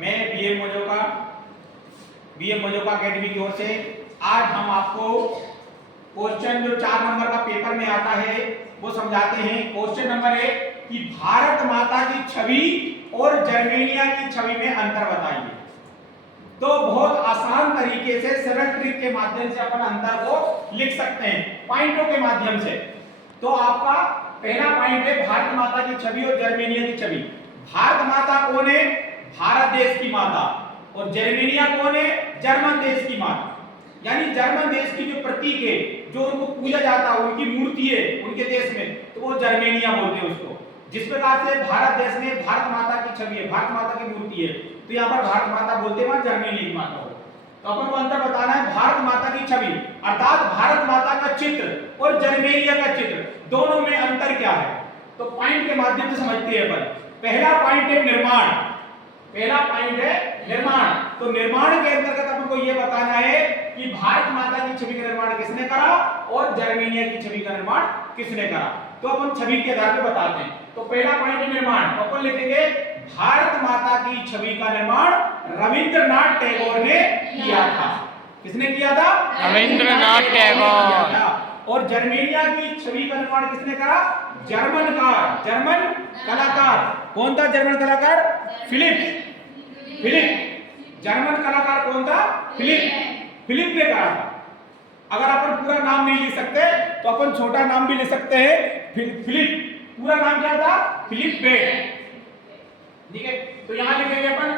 मैं BM मोजोका academy की ओर से आज हम आपको क्वेश्चन जो 4 नंबर का पेपर में आता है वो समझाते हैं। क्वेश्चन नंबर 1 कि भारत माता की छवि और जर्मेनिया की छवि में अंतर बताइए। तो बहुत आसान तरीके से सरल ट्रिक के माध्यम से अपन अंतर को लिख सकते हैं पॉइंटों के माध्यम से। तो आपका पहला पॉइंट है भारत माता की छवि और जर्मेनिया की छवि। भारत माता कौन है? भारत देश की माता। और जर्मेनिया कौन है? जर्मन देश की माता। यानी जर्मन देश की जो प्रतीक है, जो उनको पूजा जाता है, उनकी मूर्ति है उनके देश में, तो वो जर्मेनिया बोलते हैं उसको। जिस प्रकार से भारत देश में भारत माता की छवि है, भारत माता की मूर्ति है, तो यहाँ पर भारत माता बोलते हैं, वहां जर्मनी की माता हो। तो अपन को अंतर बताना है भारत माता की छवि अर्थात भारत माता का चित्र और जर्मेनिया का चित्र, दोनों में अंतर क्या है। तो पॉइंट के माध्यम से समझते हैं अपन। पहला पॉइंट है निर्माण। पहला पॉइंट है निर्माण। तो निर्माण के अंतर्गत अपन को यह बताना है कि भारत माता की छवि का निर्माण किसने करा और जर्मेनिया की छवि का निर्माण किसने करा। तो अपन छवि के आधार पर बताते हैं। तो पहला पॉइंट है निर्माण। तो अपन लिखेंगे भारत माता की छवि का निर्माण रविंद्रनाथ टैगोर ने किया था। किसने किया था? रविंद्रनाथ टैगोर। और जर्मेनिया की छवि का निर्माण किसने करा? जर्मन कलाकार। कौन था जर्मन कलाकार? फिलिप। जर्मन कलाकार कौन था? फिलिप ने करा था। अगर अपन पूरा नाम नहीं लिख सकते तो अपन छोटा नाम भी लिख सकते हैं। फिलिप पूरा नाम क्या था? फिलिप बेट। ठीक है, तो यहां लिखेंगे अपन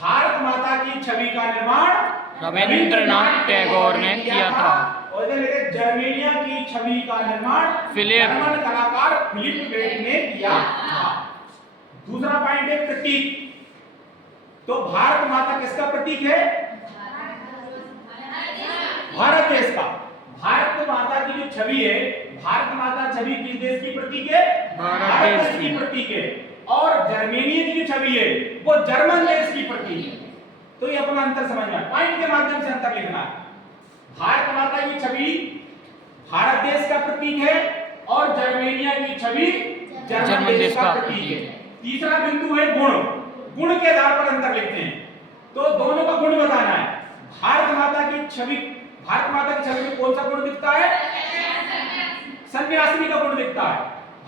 भारत माता की छवि का निर्माण रविंद्रनाथ टैगोर ने किया था। और इधर लिखे जर्मेनिया की छवि का निर्माण जर्मन कलाकार फिलिप बेट ने किया था। दूसरा पॉइंट है प्रतीक। तो भारत माता किसका प्रतीक है? भारत देश का। भारत माता की जो छवि है, भारत माता छवि किस देश की प्रतीक है? भारत देश की प्रतीक है। और जर्मेनिया की जो छवि है वो जर्मन देश की प्रतीक है। तो ये अपना अंतर समझना है, पॉइंट के माध्यम से अंतर लिखना है। भारत माता की छवि भारत देश का प्रतीक है और जर्मेनिया की छवि जर्मन देश का प्रतीक है। तीसरा बिंदु है गुण। गुण के आधार पर अंतर लिखते हैं। तो दोनों का गुण बताना है। भारत माता की छवि में कौन सा गुण दिखता है? सन्यासिनी का गुण दिखता है।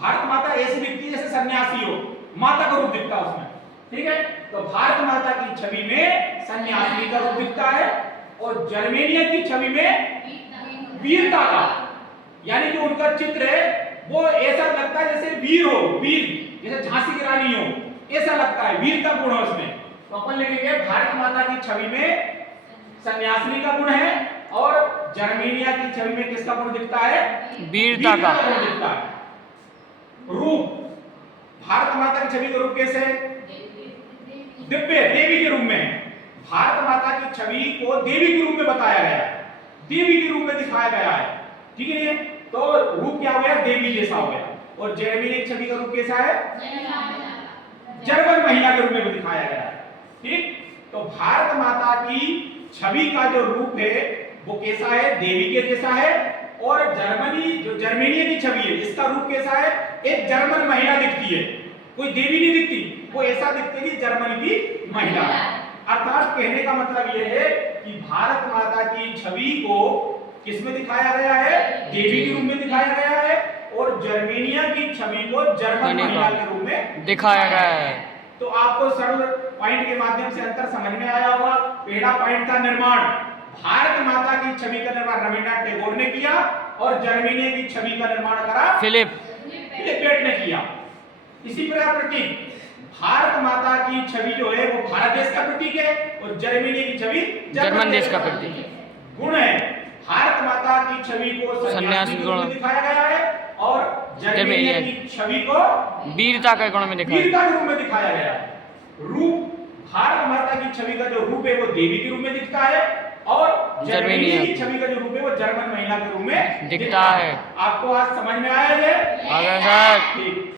भारत माता ऐसी दिखती है जैसे सन्यासी हो, माता का रूप दिखता है उसमें। ठीक है, तो भारत माता की छवि में सन्यासिनी का रूप दिखता है और जर्मेनिया की छवि में वीरता का, यानी जो उनका चित्र है वो ऐसा लगता है जैसे वीर हो, जैसे झांसी की रानी हो, ऐसा लगता है, वीरता गुण है उसमें। तो अपन लिखेंगे भारत माता की छवि में सन्यासिनी का गुण है और जर्मेनिया की छवि में किसका गुण दिखता है? वीरता का गुण दिखता है। रूप, भारत माता की छवि का रूप कैसे है? दिव्य, देवी के रूप में। भारत माता की छवि को देवी के रूप में बताया गया है, देवी के रूप में दिखाया गया है। ठीक है, तो रूप क्या हो गया? देवी जैसा हो गया। और जर्मेनिया की छवि का रूप कैसा है? जर्मन महिला के रूप में दिखाया गया है। ठीक, तो भारत माता की छवि का जो रूप है वो कैसा है? देवी के जैसा है। और जर्मेनिया की छवि है, इसका रूप कैसा है? एक जर्मन महिला दिखती है, कोई देवी नहीं दिखती, वो ऐसा दिखती है कि जर्मन की महिला। अर्थात कहने का मतलब यह है कि भारत माता की छवि को किसमें दिखाया गया है? देवी के रूप में दिखाया गया है और जर्मेनिया की छवि को जर्मन महिला के रूप में दिखाया गया है। तो आपको सरल पॉइंट के माध्यम से अंतर समझ में आया होगा। पहला पॉइंट था निर्माण। भारत माता की छवि का निर्माण रविंद्रनाथ टैगोर ने किया और जर्मेनिया की छवि का निर्माण करा फिलिप बेट ने किया। इसी प्रकार प्रतीक, भारत माता की छवि जो है वो भारत देश का प्रतीक है और जर्मेनिया की छवि जर्मन देश का प्रतीक है। गुण है, भारत माता की छवि को सन्यासी के रूप में दिखाया गया है और जर्मेनिया की छवि को वीरता के गुण में दिखाया गया है। रूप, भारत माता की छवि का जो रूप है वो देवी के रूप में दिखता है और जर्मेनिया की छवि का जो रूप है वो जर्मन महिला के रूप में दिखता है। आपको आज समझ में आया है? आगे सर। ठीक।